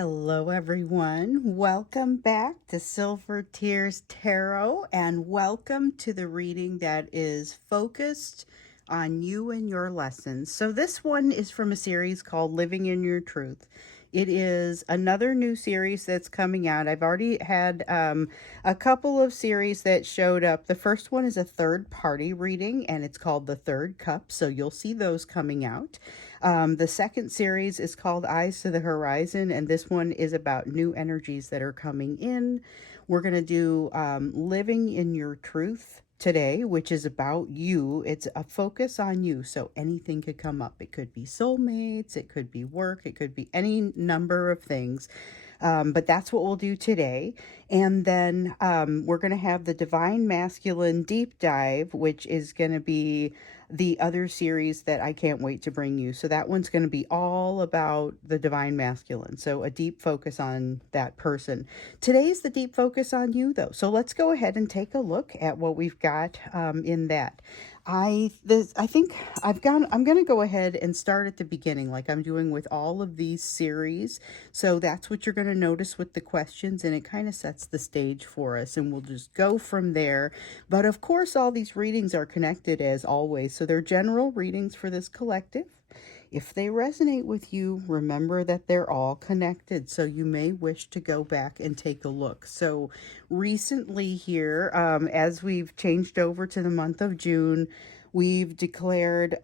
Hello, everyone. Welcome back to Silver Tears Tarot, and welcome to the reading that is focused on you and your lessons. So, this one is from a series called Living in Your Truth. It is another new series that's coming out. I've already had a couple of series that showed up. The first one is a third party reading, and it's called The Third Cup. So, you'll see those coming out. The second series is called Eyes to the Horizon, and this one is about new energies that are coming in. We're going to do Living in Your Truth today, which is about you. It's a focus on you, so anything could come up. It could be soulmates, it could be work, it could be any number of things. But that's what we'll do today. And then we're going to have the Divine Masculine Deep Dive, which is going to be the other series that I can't wait to bring you. So that one's going to be all about the Divine Masculine. So a deep focus on that person. Today's the deep focus on you, though. So let's go ahead and take a look at what we've got in that. I think I'm going to go ahead and start at the beginning, like I'm doing with all of these series. So that's what you're going to notice with the questions, and it kind of sets the stage for us, and we'll just go from there. But of course, all these readings are connected as always. So they're general readings for this collective. If they resonate with you, remember that they're all connected. So you may wish to go back and take a look. So recently here, as we've changed over to the month of June, we've declared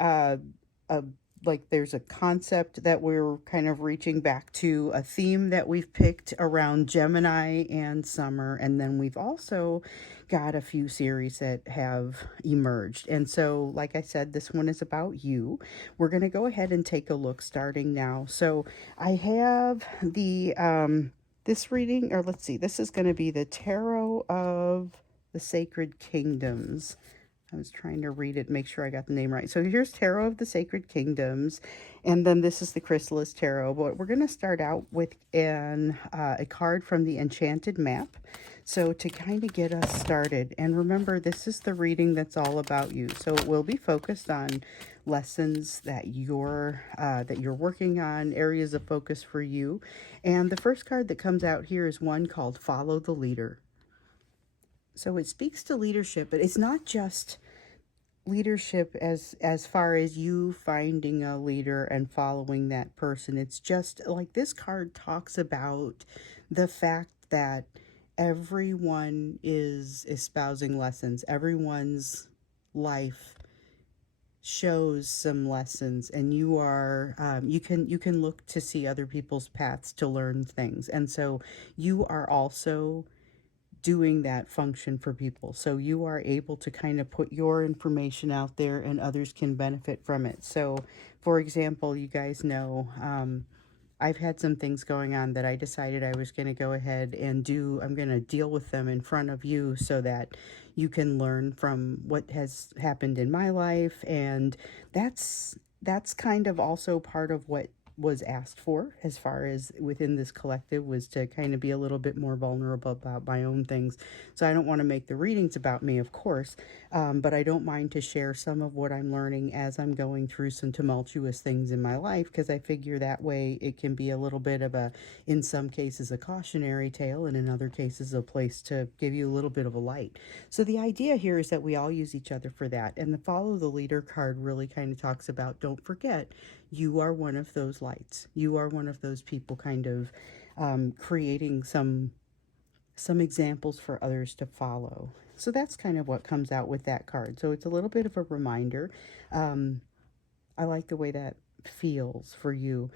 like there's a concept that we're kind of reaching back to, a theme that we've picked around Gemini and summer, and then we've also got a few series that have emerged. And so, like I said, this one is about you. We're going to go ahead and take a look starting now. So I have the this reading, or let's see, this is going to be the Tarot of the Sacred Kingdoms. I was trying to read it, make sure I got the name right. So here's Tarot of the Sacred Kingdoms, and then this is the Chrysalis Tarot. But we're going to start out with a card from the Enchanted Map. So to kind of get us started, and remember, this is the reading that's all about you. So it will be focused on lessons that you're working on, areas of focus for you. And the first card that comes out here is one called Follow the Leader. So it speaks to leadership, but it's not just leadership as far as you finding a leader and following that person. It's just like this card talks about the fact that everyone is espousing lessons. Everyone's life shows some lessons, and you are you can look to see other people's paths to learn things, and so you are also doing that function for people. So you are able to kind of put your information out there and others can benefit from it. So, for example, you guys know I've had some things going on that I decided I was going to go ahead and do. I'm going to deal with them in front of you so that you can learn from what has happened in my life. And that's kind of also part of what was asked for as far as within this collective, was to kind of be a little bit more vulnerable about my own things. So I don't want to make the readings about me, of course, but I don't mind to share some of what I'm learning as I'm going through some tumultuous things in my life, because I figure that way it can be a little bit of a, in some cases, a cautionary tale, and in other cases a place to give you a little bit of a light. So the idea here is that we all use each other for that. And the Follow the Leader card really kind of talks about, don't forget, you are one of those lights. You are one of those people kind of creating some examples for others to follow. So that's kind of what comes out with that card. So it's a little bit of a reminder. I like the way that feels for you.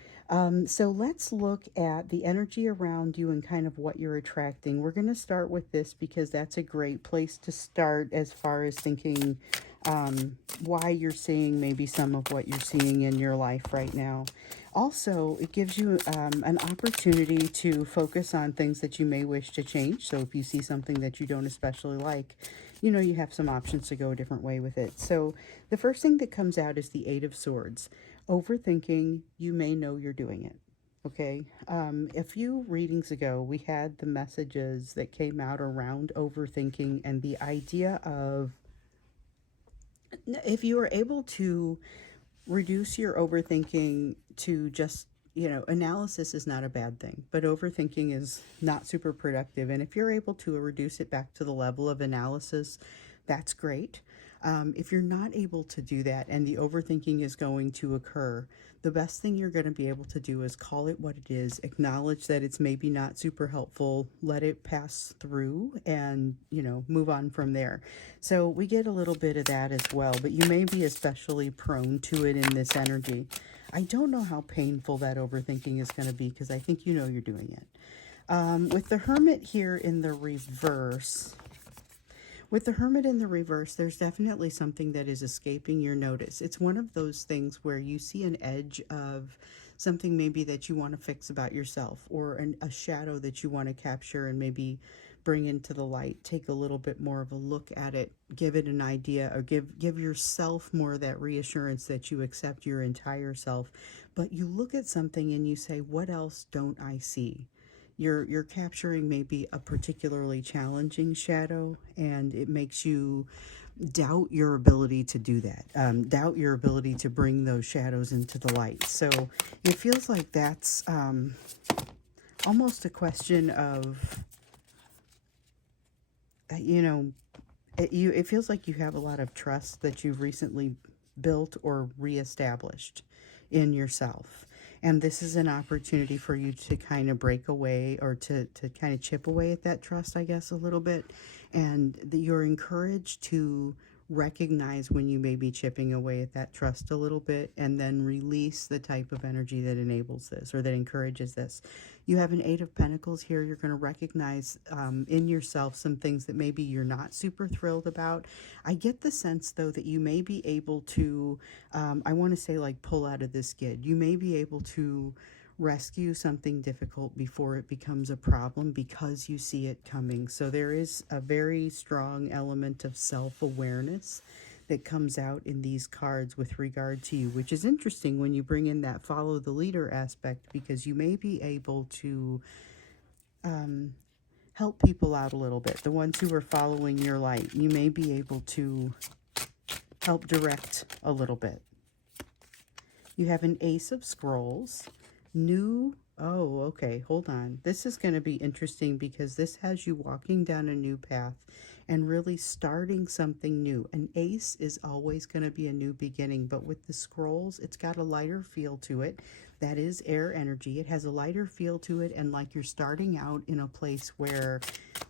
So let's look at the energy around you and kind of what you're attracting. We're going to start with this because that's a great place to start as far as thinking why you're seeing maybe some of what you're seeing in your life right now. Also, it gives you an opportunity to focus on things that you may wish to change. So if you see something that you don't especially like, you know, you have some options to go a different way with it. So the first thing that comes out is the Eight of Swords. Overthinking, you may know you're doing it. Okay, a few readings ago, we had the messages that came out around overthinking and the idea of, if you are able to reduce your overthinking to just analysis is not a bad thing, but overthinking is not super productive. And if you're able to reduce it back to the level of analysis, that's great. If you're not able to do that and the overthinking is going to occur, the best thing you're going to be able to do is call it what it is, acknowledge that it's maybe not super helpful, let it pass through, and, move on from there. So we get a little bit of that as well, but you may be especially prone to it in this energy. I don't know how painful that overthinking is going to be because I think you're doing it. With the Hermit here in the reverse, there's definitely something that is escaping your notice. It's one of those things where you see an edge of something maybe that you want to fix about yourself, or a shadow that you want to capture and maybe bring into the light. Take a little bit more of a look at it, give it an idea, or give yourself more of that reassurance that you accept your entire self. But you look at something and you say, what else don't I see? You're capturing maybe a particularly challenging shadow, and it makes you doubt your ability to do that, doubt your ability to bring those shadows into the light. So it feels like that's almost a question of, it feels like you have a lot of trust that you've recently built or reestablished in yourself. And this is an opportunity for you to kind of break away, or to kind of chip away at that trust, I guess, a little bit. And you're encouraged to recognize when you may be chipping away at that trust a little bit, and then release the type of energy that enables this, or that encourages this. You have an Eight of Pentacles here. You're going to recognize in yourself some things that maybe you're not super thrilled about. I get the sense, though, that you may be able to, I want to say, like, pull out of this skid. You may be able to rescue something difficult before it becomes a problem, because you see it coming. So there is a very strong element of self-awareness that comes out in these cards with regard to you, which is interesting when you bring in that follow the leader aspect, because you may be able to help people out a little bit. The ones who are following your light, you may be able to help direct a little bit. You have an Ace of Scrolls. Okay, hold on. This is going to be interesting, because this has you walking down a new path and really starting something new. An ace is always going to be a new beginning, but with the scrolls, it's got a lighter feel to it. That is air energy. It has a lighter feel to it, and like you're starting out in a place where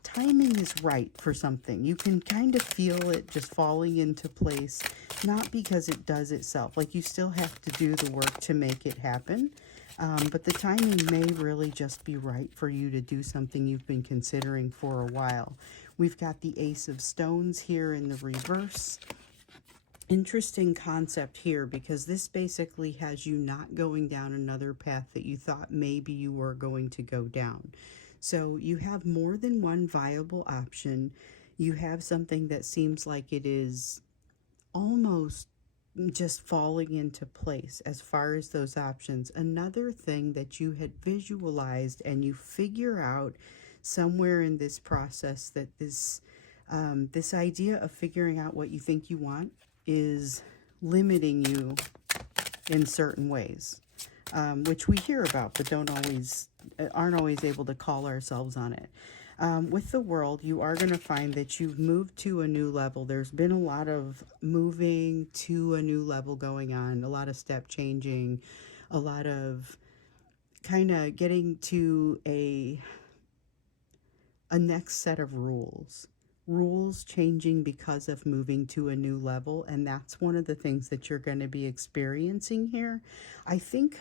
timing is right for something. You can kind of feel it just falling into place, not because it does itself. Like, you still have to do the work to make it happen. But the timing may really just be right for you to do something you've been considering for a while. We've got the Ace of Stones here in the reverse. Interesting concept here, because this basically has you not going down another path that you thought maybe you were going to go down. So you have more than one viable option. You have something that seems like it is almost just falling into place as far as those options. Another thing that you had visualized, and you figure out somewhere in this process that this idea of figuring out what you think you want is limiting you in certain ways, which we hear about but aren't always able to call ourselves on it. With the World, you are going to find that you've moved to a new level. There's been a lot of moving to a new level going on, a lot of step changing, a lot of kind of getting to a next set of rules changing because of moving to a new level. And that's one of the things that you're going to be experiencing here. I think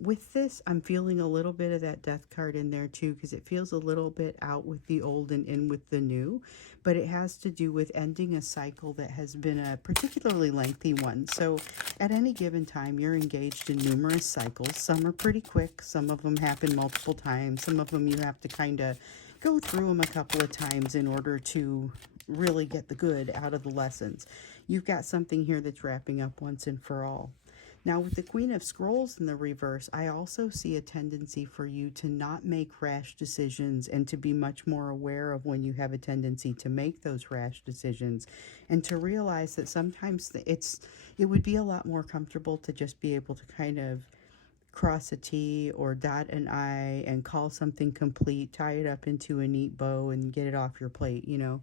with this, I'm feeling a little bit of that Death card in there too, because it feels a little bit out with the old and in with the new, but it has to do with ending a cycle that has been a particularly lengthy one. So at any given time, you're engaged in numerous cycles. Some are pretty quick, some of them happen multiple times, some of them you have to kind of go through them a couple of times in order to really get the good out of the lessons. You've got something here that's wrapping up once and for all. Now, with the Queen of Scrolls in the reverse, I also see a tendency for you to not make rash decisions, and to be much more aware of when you have a tendency to make those rash decisions, and to realize that sometimes it would be a lot more comfortable to just be able to kind of cross a T or dot an I and call something complete, tie it up into a neat bow and get it off your plate, you know.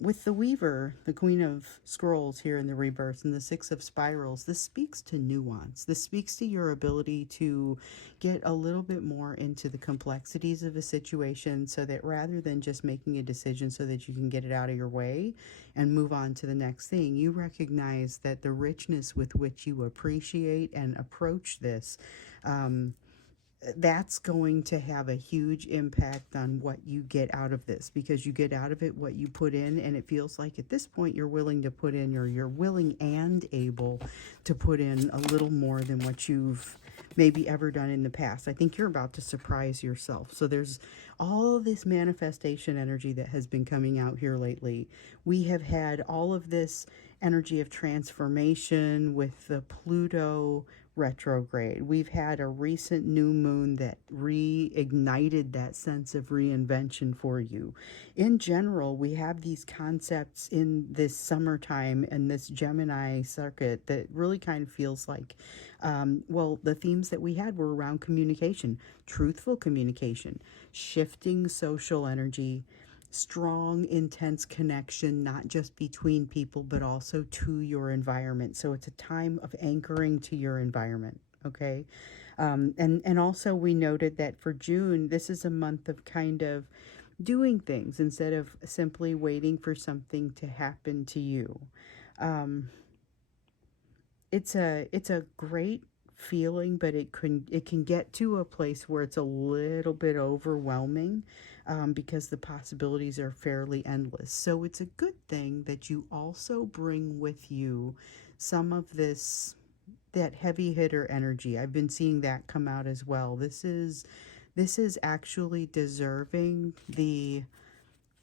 With the Weaver, the Queen of Scrolls here in the reverse, and the Six of Spirals, this speaks to nuance. This speaks to your ability to get a little bit more into the complexities of a situation, so that rather than just making a decision so that you can get it out of your way and move on to the next thing, you recognize that the richness with which you appreciate and approach this, that's going to have a huge impact on what you get out of this, because you get out of it what you put in, and it feels like at this point you're willing to put in, or you're willing and able to put in a little more than what you've maybe ever done in the past. I think you're about to surprise yourself. So there's all of this manifestation energy that has been coming out here lately. We have had all of this energy of transformation with the Pluto retrograde. We've had a recent new moon that reignited that sense of reinvention for you. In general, we have these concepts in this summertime and this Gemini circuit that really kind of feels like, well, the themes that we had were around communication, truthful communication, shifting social energy, strong, intense connection, not just between people, but also to your environment. So it's a time of anchoring to your environment, okay? And also we noted that for June, this is a month of kind of doing things instead of simply waiting for something to happen to you. It's a great feeling, but it can get to a place where it's a little bit overwhelming, because the possibilities are fairly endless. So it's a good thing that you also bring with you some of that heavy hitter energy. I've been seeing that come out as well. This is actually deserving the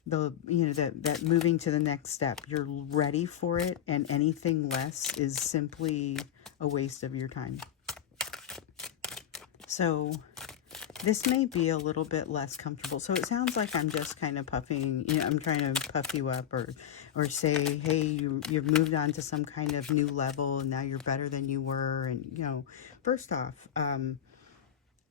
that moving to the next step. You're ready for it, and anything less is simply a waste of your time. So this may be a little bit less comfortable. So it sounds like I'm just kind of puffing, I'm trying to puff you up, or say, hey, you've moved on to some kind of new level and now you're better than you were. And, first off,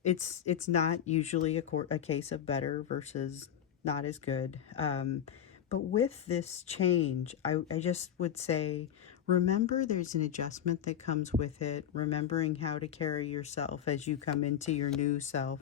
it's not usually a case of better versus not as good. But with this change, I just would say, remember there's an adjustment that comes with it, remembering how to carry yourself as you come into your new self.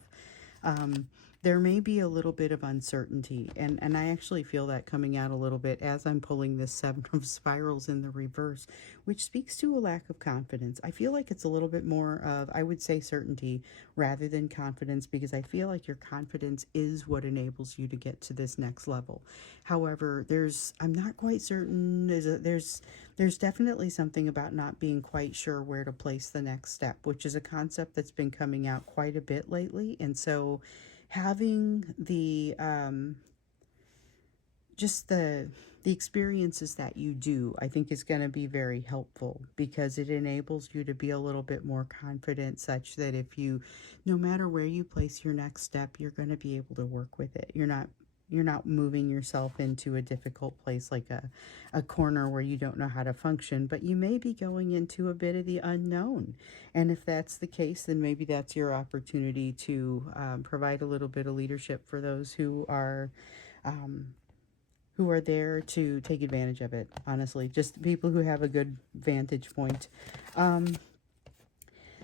There may be a little bit of uncertainty, and I actually feel that coming out a little bit as I'm pulling this Seven of Spirals in the reverse, which speaks to a lack of confidence. I feel like it's a little bit more of, I would say, certainty rather than confidence, because I feel like your confidence is what enables you to get to this next level. However, I'm not quite certain, there's definitely something about not being quite sure where to place the next step, which is a concept that's been coming out quite a bit lately. And so having the just the experiences that you do, I think, is going to be very helpful, because it enables you to be a little bit more confident, such that no matter where you place your next step, you're going to be able to work with it. You're not moving yourself into a difficult place, like a corner where you don't know how to function, but you may be going into a bit of the unknown. And if that's the case, then maybe that's your opportunity to provide a little bit of leadership for those who are there to take advantage of it. Honestly, just people who have a good vantage point.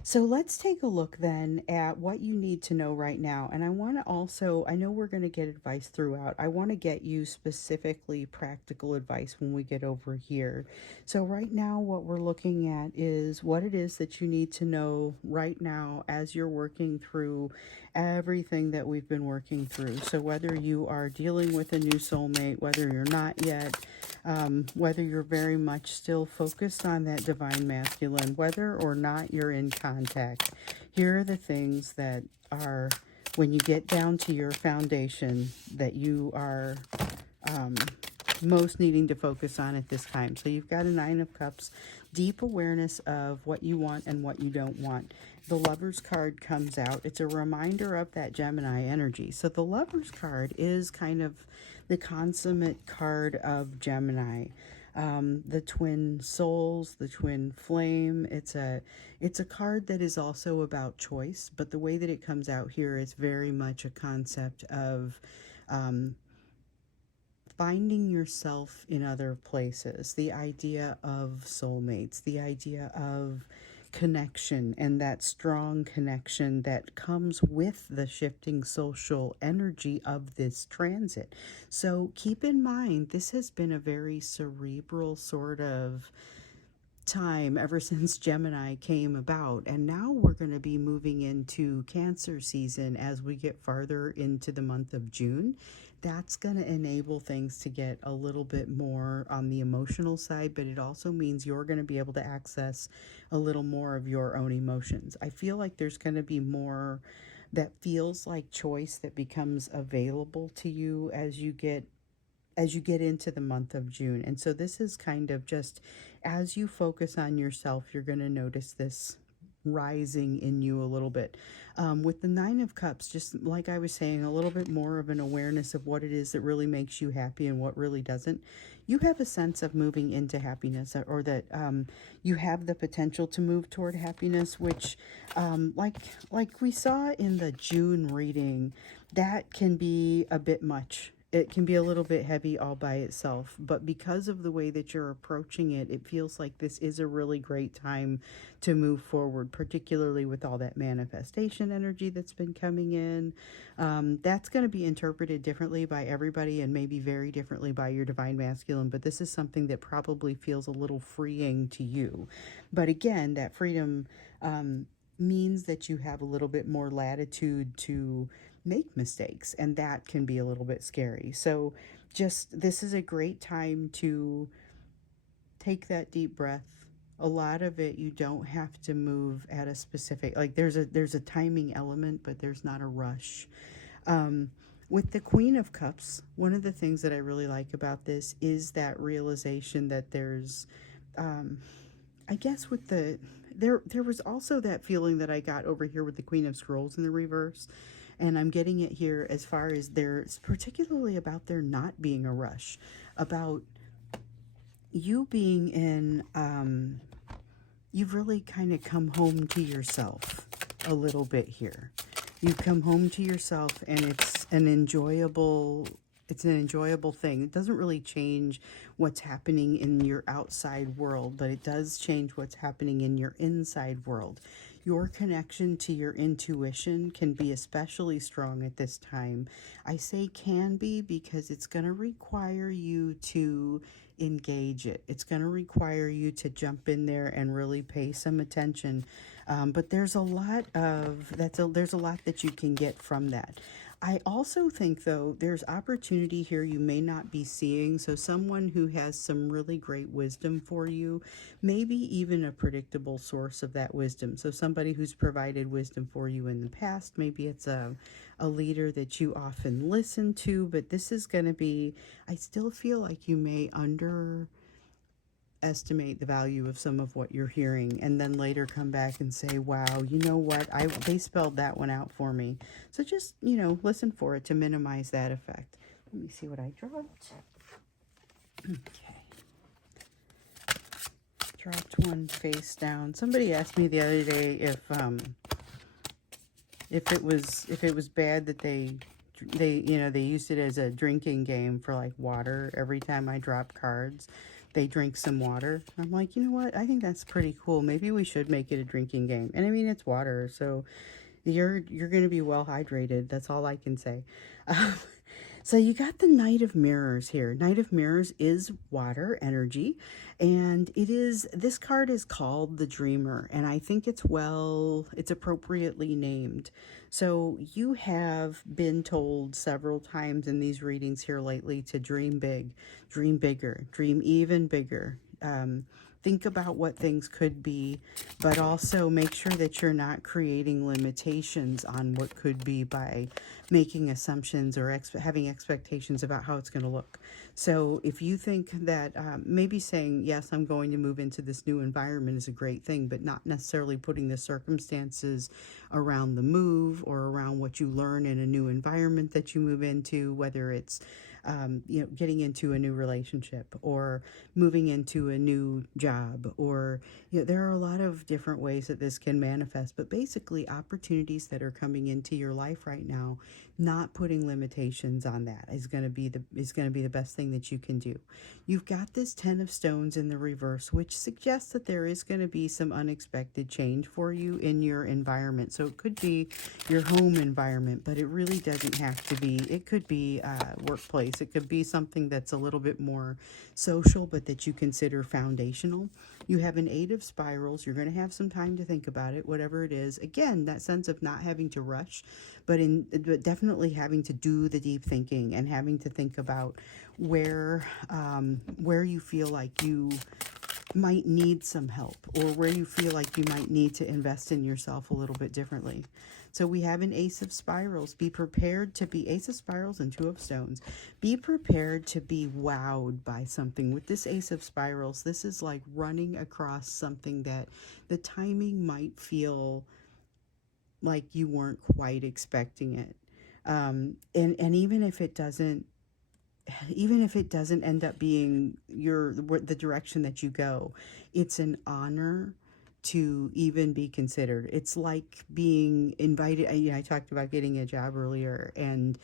So let's take a look then at what you need to know right now. And I want to also, I know we're going to get advice throughout. I want to get you specifically practical advice when we get over here. So right now, what we're looking at is what it is that you need to know right now as you're working through everything that we've been working through. So whether you are dealing with a new soulmate, whether you're not yet, whether you're very much still focused on that divine masculine, whether or not you're in contact, here are the things that are, when you get down to your foundation, that you are most needing to focus on at this time. So you've got a Nine of Cups, deep awareness of what you want and what you don't want. The Lover's card comes out. It's a reminder of that Gemini energy. So the Lover's card is kind of the consummate card of Gemini. the twin souls, the twin flame. It's a card that is also about choice, but the way that it comes out here is very much a concept of um, finding yourself in other places, the idea of soulmates, the idea of connection, and that strong connection that comes with the shifting social energy of this transit. So keep in mind, this has been a very cerebral sort of time ever since Gemini came about. And now we're going to be moving into Cancer season as we get farther into the month of June. That's going to enable things to get a little bit more on the emotional side, but it also means you're going to be able to access a little more of your own emotions. I feel like there's going to be more that feels like choice that becomes available to you as you get into the month of June. And so this is kind of just as you focus on yourself, you're going to notice this rising in you a little bit. With the Nine of Cups, just like I was saying, a little bit more of an awareness of what it is that really makes you happy and what really doesn't. You have a sense of moving into happiness, or that you have the potential to move toward happiness, which like we saw in the June reading, that can be a bit much. It can be a little bit heavy all by itself, but because of the way that you're approaching it, it feels like this is a really great time to move forward, particularly with all that manifestation energy that's been coming in. That's going to be interpreted differently by everybody and maybe very differently by your divine masculine, but this is something that probably feels a little freeing to you. But again, that freedom means that you have a little bit more latitude to make mistakes, and that can be a little bit scary. So just this is a great time to take that deep breath. A lot of it, you don't have to move at a specific, like there's a timing element, but there's not a rush. um, with the Queen of Cups, one of the things that I really like about this is that realization that there's I guess with the there was also that feeling that I got over here with the Queen of Scrolls in the reverse, and I'm getting it here as far as there's particularly about there not being a rush, about you being in you've really kind of come home to yourself a little bit here. You come home to yourself, and it's an enjoyable thing. It doesn't really change what's happening in your outside world, but it does change what's happening in your inside world. Your connection to your intuition can be especially strong at this time. I say can be because it's going to require you to engage it. It's going to require you to jump in there and really pay some attention. But there's a lot that you can get from that. I also think, though, there's opportunity here you may not be seeing. So someone who has some really great wisdom for you, maybe even a predictable source of that wisdom. So somebody who's provided wisdom for you in the past, maybe it's a leader that you often listen to, but this is going to be, I still feel like you may underestimate the value of some of what you're hearing, and then later come back and say, wow, you know what, they spelled that one out for me. So just, listen for it to minimize that effect. Let me see what I dropped. Okay, dropped one face down. Somebody asked me the other day if it was bad that they used it as a drinking game for like water. Every time I drop cards, they drink some water. I'm like, you know what? I think that's pretty cool. Maybe we should make it a drinking game. And I mean, it's water, so you're going to be well hydrated. That's all I can say. So you got the Knight of Mirrors here. Knight of Mirrors is water energy, and this card is called the Dreamer, and I think it's appropriately named. So you have been told several times in these readings here lately to dream big, dream bigger, dream even bigger. Think about what things could be, but also make sure that you're not creating limitations on what could be by making assumptions or having expectations about how it's going to look. So if you think that maybe saying, yes, I'm going to move into this new environment is a great thing, but not necessarily putting the circumstances around the move or around what you learn in a new environment that you move into, whether it's getting into a new relationship or moving into a new job, or there are a lot of different ways that this can manifest, but basically opportunities that are coming into your life right now, not putting limitations on that is going to be the best thing that you can do. You've got this 10 of stones in the reverse, which suggests that there is going to be some unexpected change for you in your environment. So it could be your home environment, but it really doesn't have to be. It could be workplace. It could be something that's a little bit more social, but that you consider foundational. You have an 8 of spirals. You're going to have some time to think about it, whatever it is. Again, that sense of not having to rush, but definitely having to do the deep thinking and having to think about where you feel like you might need some help, or where you feel like you might need to invest in yourself a little bit differently. So we have an Ace of Spirals. Be prepared to be Ace of Spirals and 2 of Stones. Be prepared to be wowed by something. With this Ace of Spirals, this is like running across something that the timing might feel like you weren't quite expecting it. And even if it doesn't end up being the direction that you go, it's an honor to even be considered. It's like being invited. I talked about getting a job earlier, and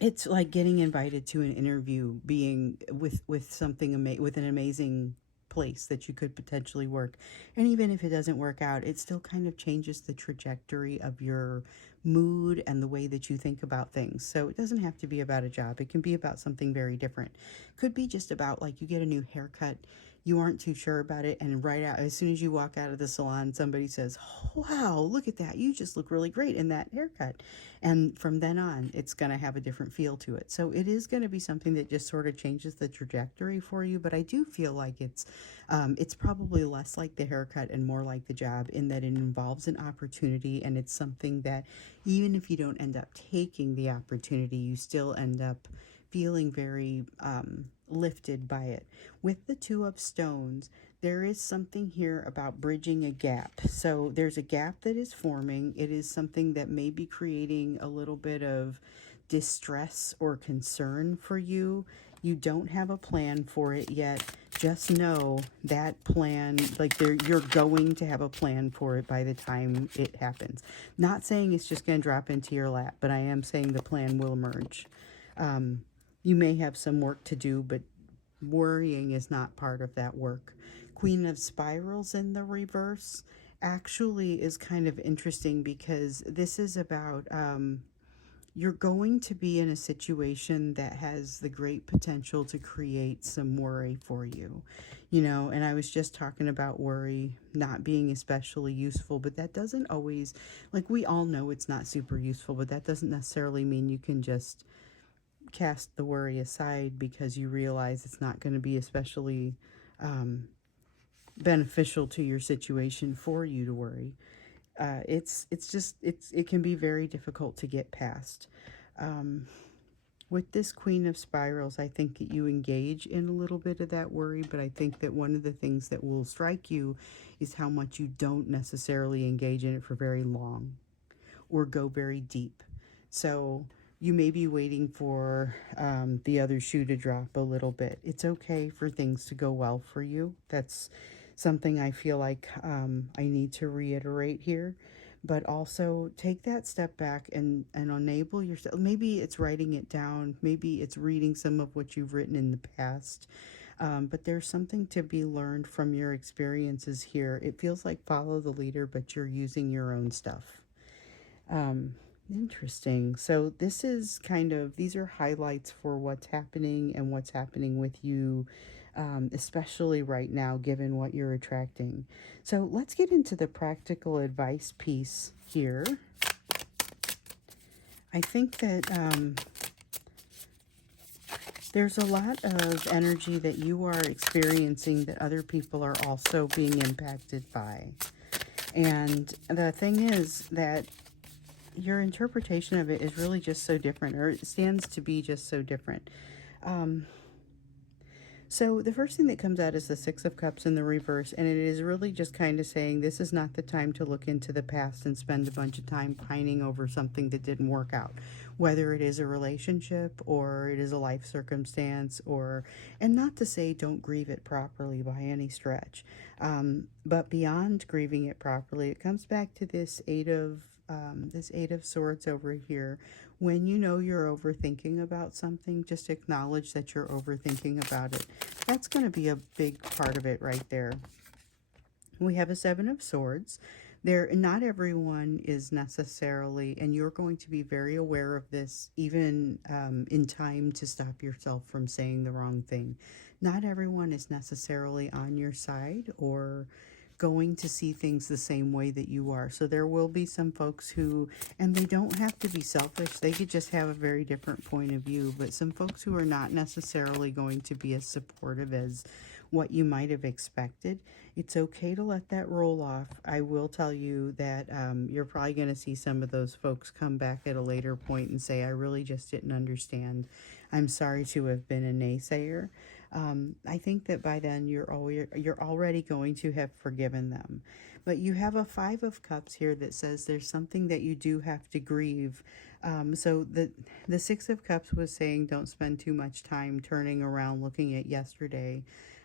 it's like getting invited to an interview, being with something with an amazing place that you could potentially work. And even if it doesn't work out, it still kind of changes the trajectory of your mood and the way that you think about things. So it doesn't have to be about a job. It can be about something very different. Could be just about, like, you get a new haircut, you aren't too sure about it, and right out, as soon as you walk out of the salon, somebody says, wow, look at that, you just look really great in that haircut. And from then on, it's going to have a different feel to it. So it is going to be something that just sort of changes the trajectory for you. But I do feel like it's probably less like the haircut and more like the job, in that it involves an opportunity, and it's something that even if you don't end up taking the opportunity, you still end up feeling very lifted by it. With the 2 of Stones, there is something here about bridging a gap. So there's a gap that is forming. It is something that may be creating a little bit of distress or concern for you. You don't have a plan for it yet. Just know that plan, like, you're going to have a plan for it by the time it happens. Not saying it's just going to drop into your lap, but I am saying the plan will emerge. You may have some work to do, but worrying is not part of that work. Queen of Spirals in the reverse actually is kind of interesting, because this is about you're going to be in a situation that has the great potential to create some worry for you. And I was just talking about worry not being especially useful, but that doesn't always, like, we all know it's not super useful, but that doesn't necessarily mean you can just cast the worry aside because you realize it's not going to be especially beneficial to your situation for you to worry. It can be very difficult to get past. With this Queen of Spirals, I think that you engage in a little bit of that worry, but I think that one of the things that will strike you is how much you don't necessarily engage in it for very long or go very deep. So you may be waiting for the other shoe to drop a little bit. It's okay for things to go well for you. That's something I feel like I need to reiterate here. But also take that step back and enable yourself. Maybe it's writing it down. Maybe it's reading some of what you've written in the past. But there's something to be learned from your experiences here. It feels like follow the leader, but you're using your own stuff. Interesting. So this is these are highlights for what's happening and what's happening with you, especially right now, given what you're attracting. So let's get into the practical advice piece here. I think that there's a lot of energy that you are experiencing that other people are also being impacted by. And the thing is that your interpretation of it is really just so different, or it stands to be just so different. So the first thing that comes out is the Six of Cups in the reverse, and it is really just kind of saying this is not the time to look into the past and spend a bunch of time pining over something that didn't work out, whether it is a relationship or it is a life circumstance, or, and not to say don't grieve it properly by any stretch, but beyond grieving it properly, it comes back to this Eight of Swords over here. When you know you're overthinking about something, just acknowledge that you're overthinking about it. That's going to be a big part of it right there. We have a Seven of Swords. Not everyone is necessarily, and you're going to be very aware of this, even in time to stop yourself from saying the wrong thing. Not everyone is necessarily on your side or going to see things the same way that you are. So there will be some folks who, and they don't have to be selfish, they could just have a very different point of view, but some folks who are not necessarily going to be as supportive as what you might have expected. It's okay to let that roll off. I will tell you that you're probably going to see some of those folks come back at a later point and say, I really just didn't understand. I'm sorry to have been a naysayer. I think that by then you're already going to have forgiven them. But you have a Five of Cups here that says there's something that you do have to grieve. So the Six of Cups was saying don't spend too much time turning around looking at yesterday.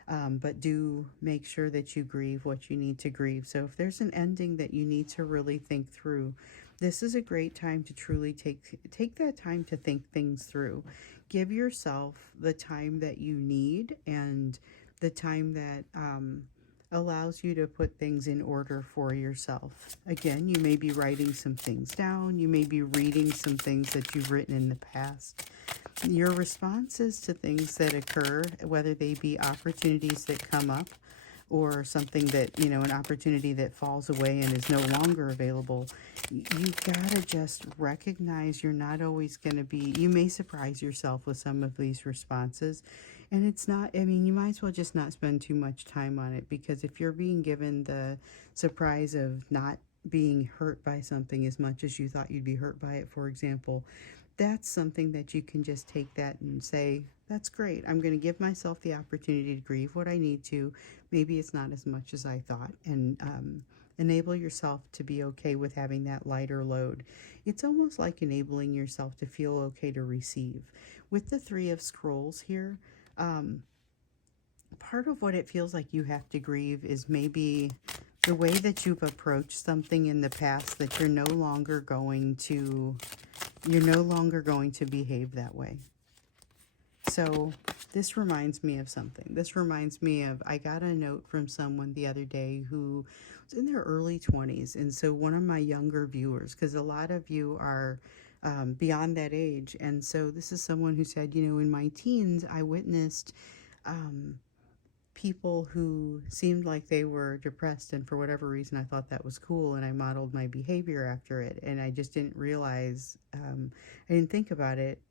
But do make sure that you grieve what you need to grieve. So if there's an ending that you need to really think through, this is a great time to truly take that time to think things through. Give yourself the time that you need and the time that allows you to put things in order for yourself. Again, you may be writing some things down. You may be reading some things that you've written in the past. Your responses to things that occur, whether they be opportunities that come up or something that, an opportunity that falls away and is no longer available, you've got to just recognize you're not always going to be, you may surprise yourself with some of these responses. And it's not, you might as well just not spend too much time on it, because if you're being given the surprise of not being hurt by something as much as you thought you'd be hurt by it, for example, that's something that you can just take that and say, that's great. I'm going to give myself the opportunity to grieve what I need to. Maybe it's not as much as I thought. And enable yourself to be okay with having that lighter load. It's almost like enabling yourself to feel okay to receive. With the Three of Scrolls here, part of what it feels like you have to grieve is maybe the way that you've approached something in the past, that you're no longer going to behave that way. So this reminds me of something. This reminds me of, I got a note from someone the other day who was in their early 20s. And so one of my younger viewers, because a lot of you are beyond that age. And so this is someone who said, in my teens, I witnessed people who seemed like they were depressed, and for whatever reason I thought that was cool, and I modeled my behavior after it, and I just didn't realize, I didn't think about it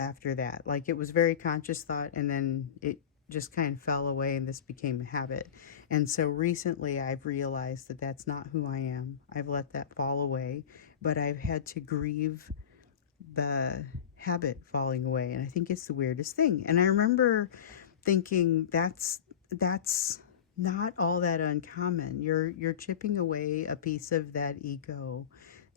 after that. Like, it was very conscious thought, and then it just kind of fell away, and this became a habit. And so recently I've realized that that's not who I am. I've let that fall away, but I've had to grieve the habit falling away, and I think it's the weirdest thing. And I remember thinking that's not all that uncommon. You're chipping away a piece of that ego.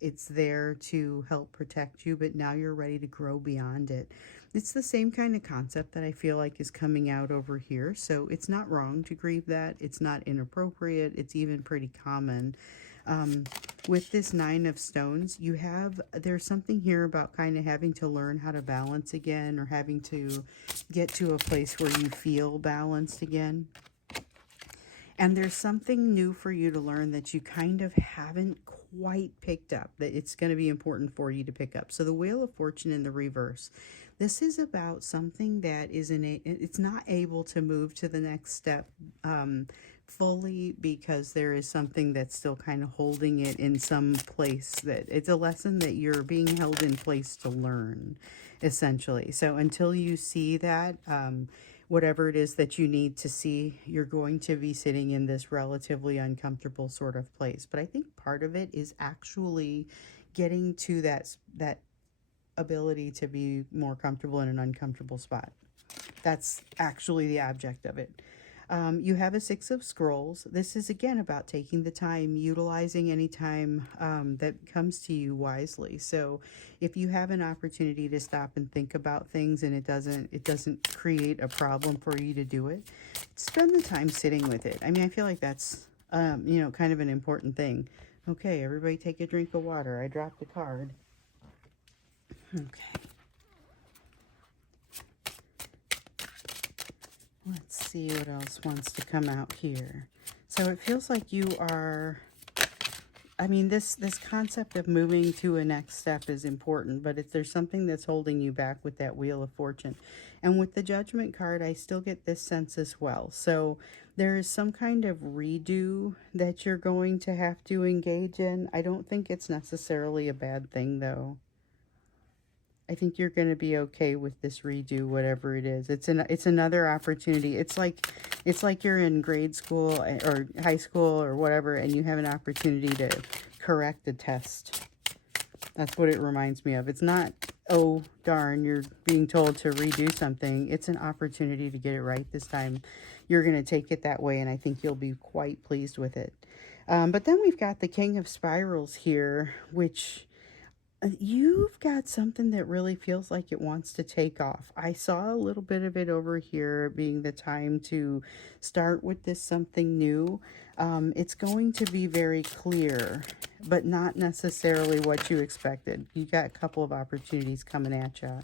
It's there to help protect you, but now you're ready to grow beyond it. It's the same kind of concept that I feel like is coming out over here. So it's not wrong to grieve that. It's not inappropriate. It's even pretty common. With this Nine of Stones, there's something here about kind of having to learn how to balance again, or having to get to a place where you feel balanced again. And there's something new for you to learn that you kind of haven't quite picked up, that it's going to be important for you to pick up. So the Wheel of Fortune in the reverse. This is about something that it's not able to move to the next step fully, because there is something that's still kind of holding it in some place. That it's a lesson that you're being held in place to learn, essentially. So until you see that, whatever it is that you need to see, you're going to be sitting in this relatively uncomfortable sort of place. But I think part of it is actually getting to that ability to be more comfortable in an uncomfortable spot. That's actually the object of it. You have a Six of Scrolls. This is again about taking the time, utilizing any time that comes to you wisely. So if you have an opportunity to stop and think about things and it doesn't create a problem for you to do it, spend the time sitting with it. I mean, I feel like that's kind of an important thing. Okay, everybody take a drink of water. I dropped a card. Okay. Let's see what else wants to come out here. So it feels like you are, I mean, this concept of moving to a next step is important, but if there's something that's holding you back with that Wheel of Fortune. And with the Judgment card, I still get this sense as well. So there is some kind of redo that you're going to have to engage in. I don't think it's necessarily a bad thing, though. I think you're going to be okay with this redo, whatever it is. It's another opportunity. It's like you're in grade school or high school or whatever, and you have an opportunity to correct a test. That's what it reminds me of. It's not, oh darn, you're being told to redo something. It's an opportunity to get it right this time. You're going to take it that way, and I think you'll be quite pleased with it. But then we've got the King of Spirals here, which you've got something that really feels like it wants to take off. I saw a little bit of it over here being the time to start with this something new. It's going to be very clear, but not necessarily what you expected. You got a couple of opportunities coming at you.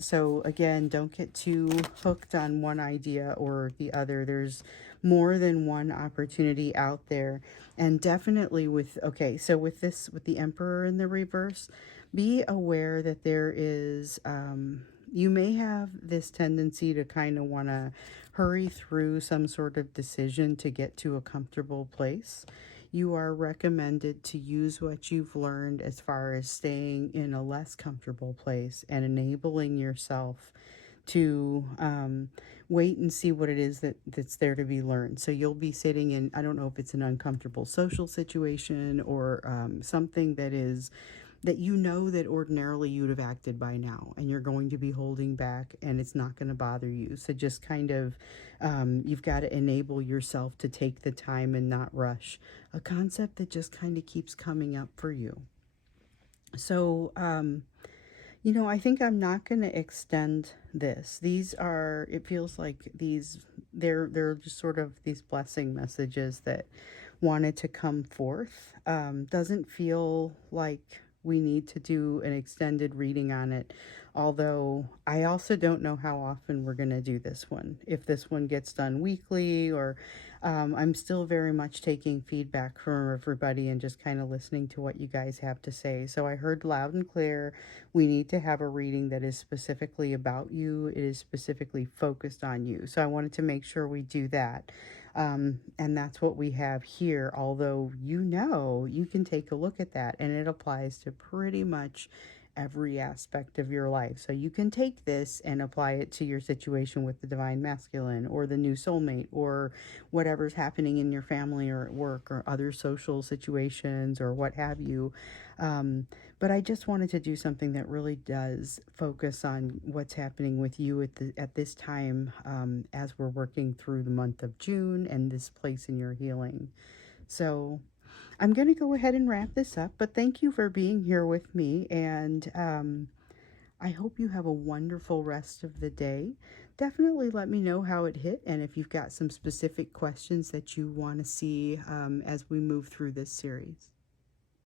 So again, don't get too hooked on one idea or the other. There's more than one opportunity out there. And definitely with the Emperor in the reverse, be aware that there is, you may have this tendency to kind of want to hurry through some sort of decision to get to a comfortable place. You are recommended to use what you've learned as far as staying in a less comfortable place and enabling yourself to wait and see what it is that's there to be learned. So you'll be sitting in, I don't know if it's an uncomfortable social situation or something that that ordinarily you'd have acted by now, and you're going to be holding back and it's not going to bother you. So just kind of, you've got to enable yourself to take the time and not rush. A concept that just kind of keeps coming up for you. So, I think I'm not going to extend this. It feels like they're just sort of these blessing messages that wanted to come forth. Doesn't feel like we need to do an extended reading on it. Although I also don't know how often we're going to do this one. If this one gets done weekly or I'm still very much taking feedback from everybody and just kind of listening to what you guys have to say. So I heard loud and clear, we need to have a reading that is specifically about you. It is specifically focused on you. So I wanted to make sure we do that. And that's what we have here, although you can take a look at that, and it applies to pretty much every aspect of your life. So you can take this and apply it to your situation with the Divine Masculine or the new soulmate or whatever's happening in your family or at work or other social situations or what have you. But I just wanted to do something that really does focus on what's happening with you at this time as we're working through the month of June and this place in your healing. So I'm going to go ahead and wrap this up, but thank you for being here with me, and I hope you have a wonderful rest of the day. Definitely let me know how it hit, and if you've got some specific questions that you want to see as we move through this series.